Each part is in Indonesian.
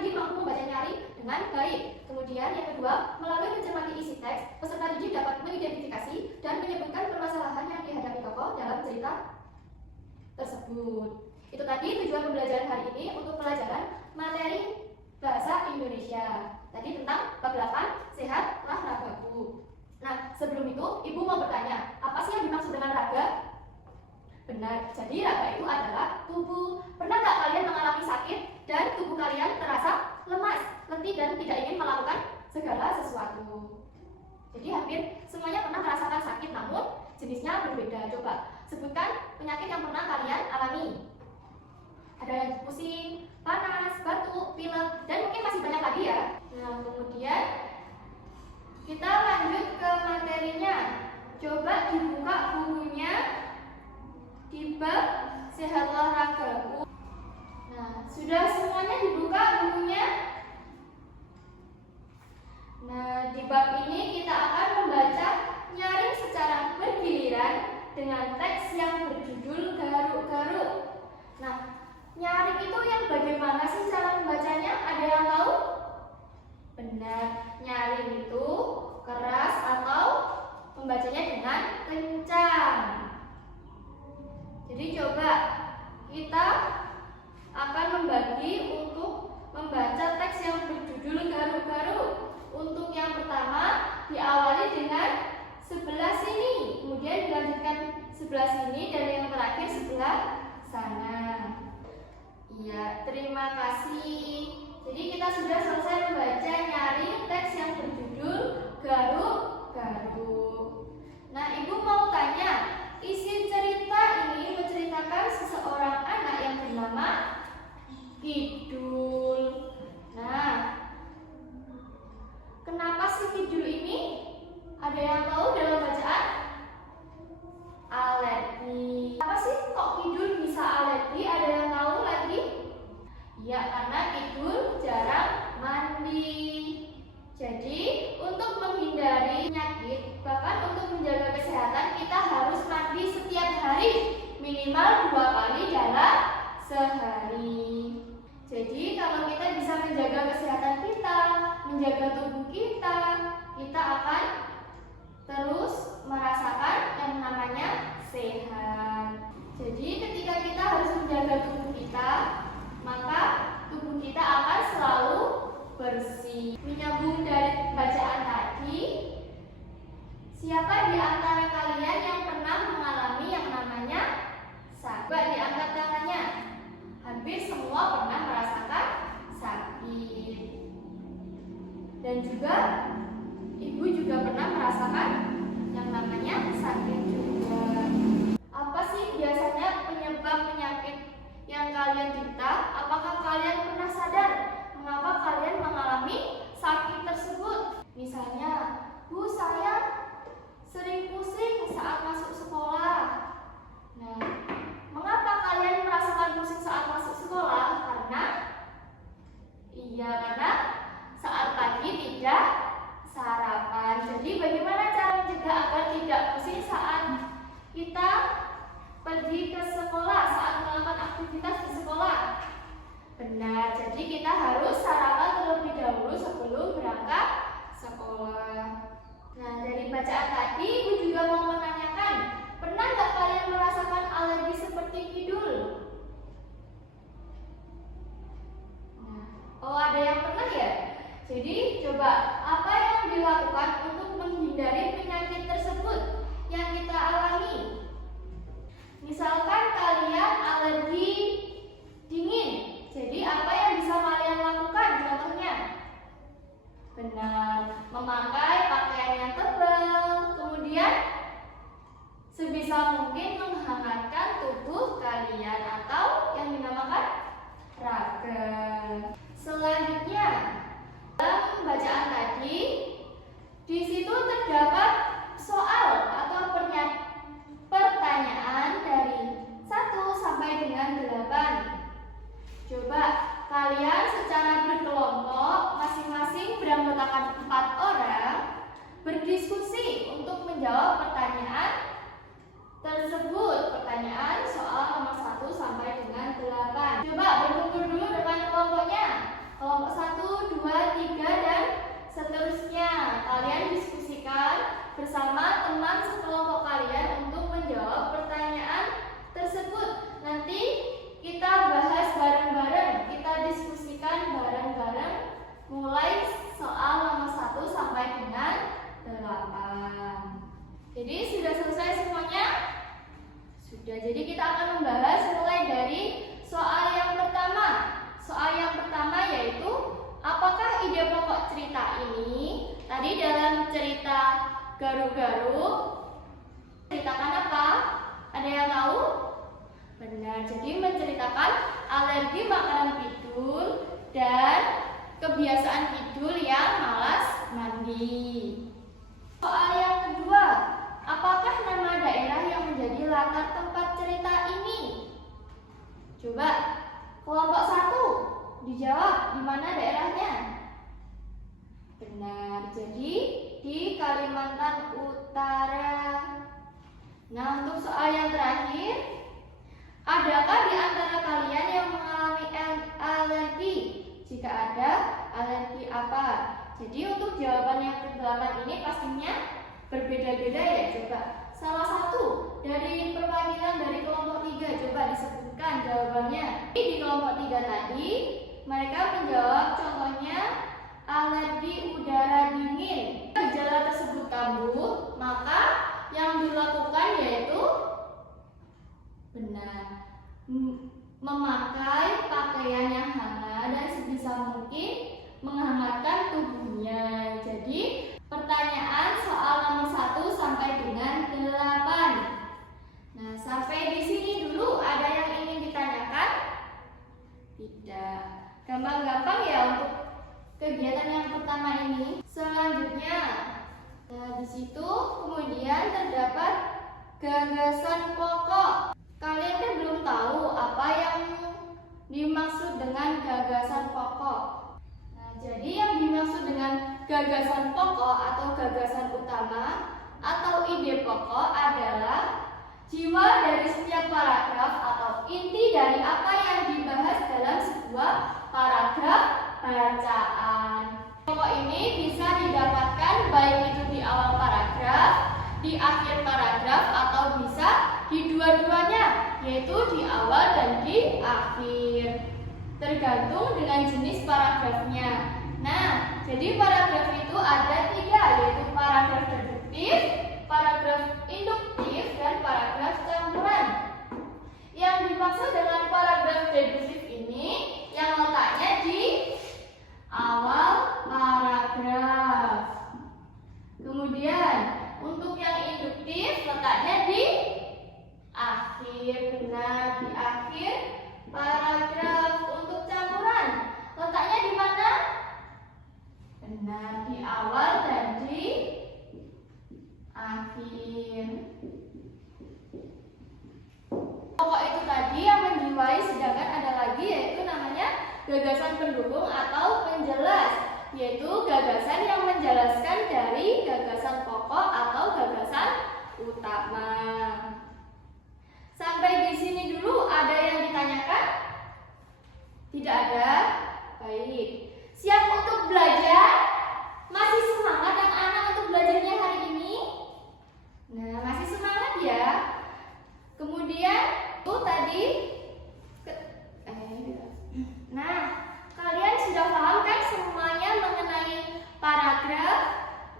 didik mampu membaca nyaring dengan baik. Kemudian yang kedua, melalui mencermati isi teks, peserta didik dapat mengidentifikasi dan menyebutkan permasalahan yang dihadapi tokoh dalam cerita tersebut. Itu tadi tujuan pembelajaran hari ini untuk pelajaran materi bahasa Indonesia. Tadi tentang bab 8, sehatlah ragaku. Nah, sebelum itu, Ibu mau bertanya, apa sih yang dimaksud dengan raga? Benar, jadi raga itu adalah tubuh. Pernah nggak kalian mengalami sakit dan tubuh kalian terasa lemas, letih, dan tidak ingin melakukan segala sesuatu? Jadi hampir semuanya pernah merasakan sakit, namun jenisnya berbeda. Coba sebutkan penyakit yang pernah kalian alami. Ada yang pusing, panas, batuk, pilek, dan mungkin masih banyak lagi ya. Nah, kemudian kita lanjut ke materinya. Coba dibuka bukunya di bab sehatlah ragaku. Nah, sudah semuanya dibuka bukunya? Nah, di bab ini kita akan membaca nyaring secara bergiliran dengan teks yang berjudul Garuk-Garuk. Nah, nyaring itu yang bagaimana sih cara membacanya? Ada yang tahu? Benar, nyaring itu keras atau membacanya dengan kencang. Jadi coba kita akan membagi untuk membaca teks yang berjudul Garuk-Garuk. Untuk yang pertama diawali dengan sebelah sini, kemudian dilanjutkan sebelah sini, dan yang terakhir sebelah sana. Iya, terima kasih. Jadi kita sudah selesai membaca nyaring teks yang berjudul Garuk-Garuk. Nah, Ibu mau tanya, isi cerita ini menceritakan seseorang anak yang bernama Kidul. Nah, kenapa sih Kidul ini? Ada yang tahu dalam bacaan? Alergi. Apa sih kok Kidul bisa alergi? Ada yang tahu lagi? Ya, karena Kidul jarang mandi. Jadi, untuk menghindari penyakit, bahkan untuk menjaga kesehatan, kita harus mandi setiap hari, minimal 2 kali dalam sehari. Jadi, kalau kita bisa menjaga kesehatan kita, menjaga tubuh kita, kita akan terus merasakan yang namanya sehat. Jadi, ketika kita harus menjaga tubuh kita, maka tubuh kita akan selalu bersih. Menyambung dari bacaan tadi, siapa di antara kalian yang pernah mengalami yang namanya sakit? Coba diangkat tangannya. Hampir semua pernah merasakan sakit. Dan juga Ibu juga pernah merasakan yang namanya sakit juga. Apa sih biasanya penyebab penyakit yang kalian derita? Apakah kalian pernah sadar mengapa kalian mengalami sakit tersebut? Misalnya, Bu, saya sering pusing saat masuk sekolah. Nah, mengapa kalian merasakan pusing saat masuk sekolah? Karena saat pagi tidak sarapan. Jadi bagaimana cara mencegah agar tidak pusing saat kita pergi ke sekolah, saat melakukan aktivitas di sekolah? Benar, jadi kita harus sarapan terlebih dahulu sebelum berangkat sekolah. Nah, dari bacaan tadi Ibu juga mau menanyakan, pernah nggak kalian merasakan alergi seperti Kidul? Nah, oh, ada yang pernah ya? Jadi coba apa yang dilakukan untuk menghindari penyakit tersebut yang kita alami? Misalkan kalian alergi dingin, jadi apa yang bisa kalian lakukan contohnya? Benar, memakai pakaian yang tebal, kemudian sebisa mungkin menghangatkan tubuh kalian atau yang dinamakan raga. Selanjutnya, dalam bacaan tadi, di situ terdapat soal atau pertanyaan dari 1 sampai dengan 8. Coba kalian secara berkelompok, masing-masing beranggotakan 4 orang, berdiskusi untuk menjawab pertanyaan tersebut. Pertanyaan soal nomor 1 sampai dengan 8. Coba berkumpul dulu depan kelompoknya. Kelompok pertama yaitu apakah ide pokok cerita ini tadi dalam cerita Garuk-Garuk menceritakan apa? Ada yang tahu? Benar, jadi menceritakan alergi makanan Kidul dan kebiasaan Kidul yang malas mandi. Soal yang kedua, apakah nama daerah yang menjadi latar tempat cerita ini? Coba kelompok 1 dijawab di mana daerahnya? Benar, jadi di Kalimantan Utara. Nah, untuk soal yang terakhir, adakah di antara kalian yang mengalami alergi? Jika ada, alergi apa? Jadi untuk jawaban yang ke-8 ini pastinya berbeda-beda ya. Coba salah satu dari perwakilan dari kelompok 3 coba disebutkan jawabannya. Di kelompok 3 tadi mereka menjawab contohnya alergi udara dingin. Gejala tersebut kambuh, maka yang dilakukan yaitu benar, memakai pakaian yang hangat dan sebisa mungkin menghangatkan tubuhnya. Jadi pertanyaan soal nomor 1 sampai dengan 8. Nah, sampai di sini dulu ada yang ingin ditanyakan? Tidak. Gampang-gampang ya untuk kegiatan yang pertama ini. Selanjutnya, nah di situ kemudian terdapat gagasan pokok. Kalian kan belum tahu apa yang dimaksud dengan gagasan pokok. Nah, jadi yang dimaksud dengan gagasan pokok atau gagasan utama atau ide pokok adalah jiwa dari setiap paragraf atau inti dari apa yang dibahas dalam sebuah paragraf bacaan. Pokok ini bisa didapatkan baik itu di awal paragraf, di akhir paragraf, atau bisa di dua-duanya, yaitu di awal dan di akhir, tergantung dengan jenis paragrafnya. Nah, jadi paragraf itu ada 3, yaitu paragraf deduktif, paragraf induktif, dan paragraf campuran. Yang dimaksud dengan paragraf deduktif ini yang letaknya di awal paragraf. Kemudian untuk yang induktif letaknya di akhir. Benar, di akhir paragraf. Untuk campuran letaknya di mana? Benar, di awal dan di akhir. Pokok itu tadi yang menjiwai, sedangkan ada lagi yaitu namanya gagasan pendukung atau penjelas, yaitu gagasan yang menjelaskan dari gagasan pokok atau gagasan utama. Sampai di sini dulu ada yang ditanyakan? Tidak ada? Baik. Siap untuk belajar? Masih semangat anak-anak untuk belajarnya hari ini? Nah, masih semangat ya. Kemudian itu tadi nah, kalian sudah paham kan semuanya mengenai paragraf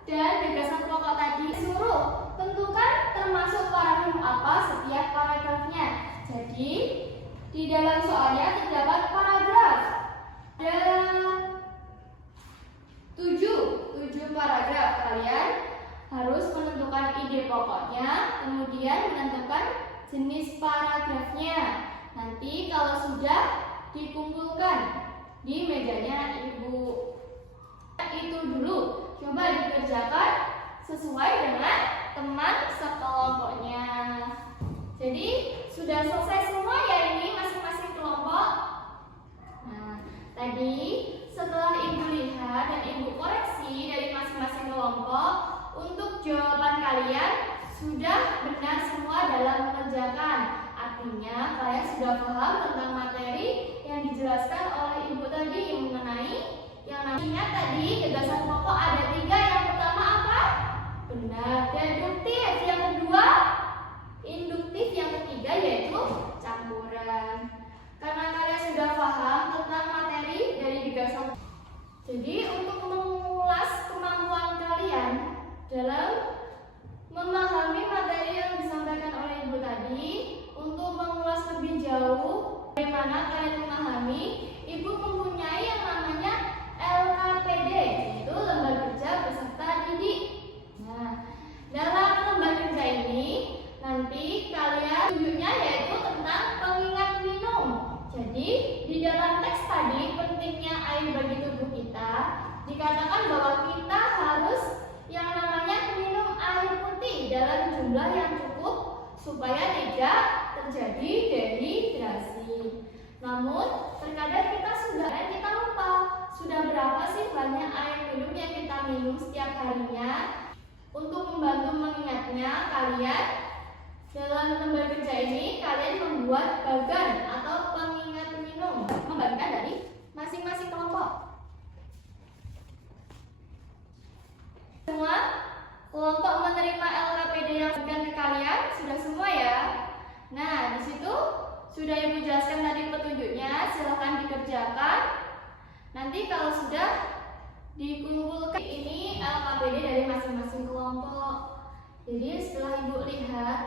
dan gagasan pokok tadi? Suruh tentukan termasuk paragraf apa setiap paragrafnya. Jadi di dalam soalnya terdapat paragraf. Ada 7 paragraf. Kalian harus menentukan ide pokoknya, kemudian menentukan jenis paragrafnya. Nanti kalau sudah dikumpulkan di mejanya ibu. Itu dulu, coba dikerjakan sesuai dengan teman sekelompoknya. Jadi sudah selesai semua ya ini masing-masing kelompok. Nah, tadi setelah ibu lihat dan ibu koreksi dari masing-masing kelompok, untuk jawaban kalian sudah benar semua dalam mengerjakan. Artinya kalian sudah paham tentang materi yang dijelaskan oleh ibu tadi yang mengenai yang namanya tadi gagasan pokok ada 3. Yang pertama apa? Benar, deduktif. Yang kedua induktif. Yang ketiga yaitu campuran. Karena kalian sudah paham tentang materi dari gagasan, jadi untuk mengulas kemampuan kalian dalam memahami materi yang disampaikan oleh ibu tadi, untuk mengulas lebih jauh bagaimana kalian memahami, ibu mempunyai yang minum setiap harinya. Untuk membantu mengingatnya, kalian dalam lembar kerja ini kalian membuat bagan atau pengingat minum, membagikan dari masing-masing kelompok. Semua kelompok menerima LKPD yang diberikan ke kalian sudah semua ya. Nah, di situ sudah Ibu jelaskan tadi petunjuknya, silahkan dikerjakan. Nanti kalau sudah dikumpulkan ini LKPD dari masing-masing kelompok. Jadi setelah Ibu lihat,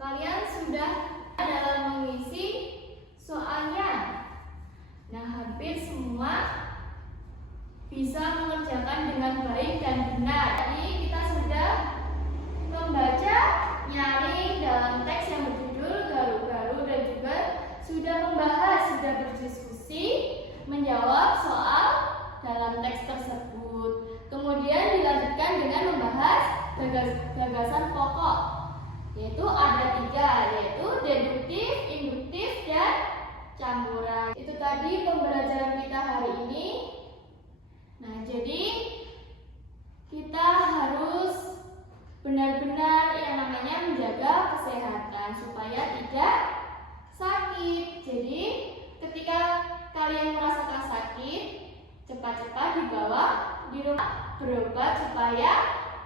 kalian sudah dalam mengisi soalnya. Nah, hampir semua bisa mengerjakan dengan baik dan benar. Tadi kita sudah membaca, nyaring dalam teks yang berjudul Garu-garu, dan juga sudah membahas, sudah berdiskusi, menjawab soal dalam teks tersebut. Kemudian dilanjutkan dengan membahas gagasan pokok, yaitu ada 3, yaitu deduktif, induktif, dan campuran. Itu tadi pembelajaran kita hari ini. Nah, jadi kita harus benar-benar yang namanya menjaga kesehatan supaya tidak sakit. Jadi ketika kalian merasakan sakit, cepat-cepat dibawa di rumah berobat supaya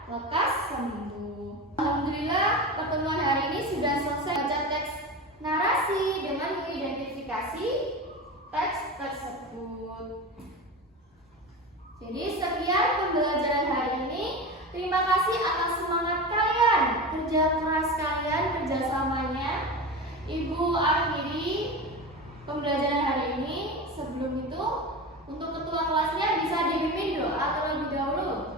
lekas sembuh. Alhamdulillah, pertemuan hari ini sudah selesai baca teks narasi dengan mengidentifikasi teks tersebut. Jadi sekian pembelajaran hari ini. Terima kasih atas semangat kalian, kerja keras kalian, kerjasamanya. Ibu akhiri pembelajaran hari ini. Sebelum itu, untuk ketua kelasnya bisa dipimpin doa terlebih dahulu.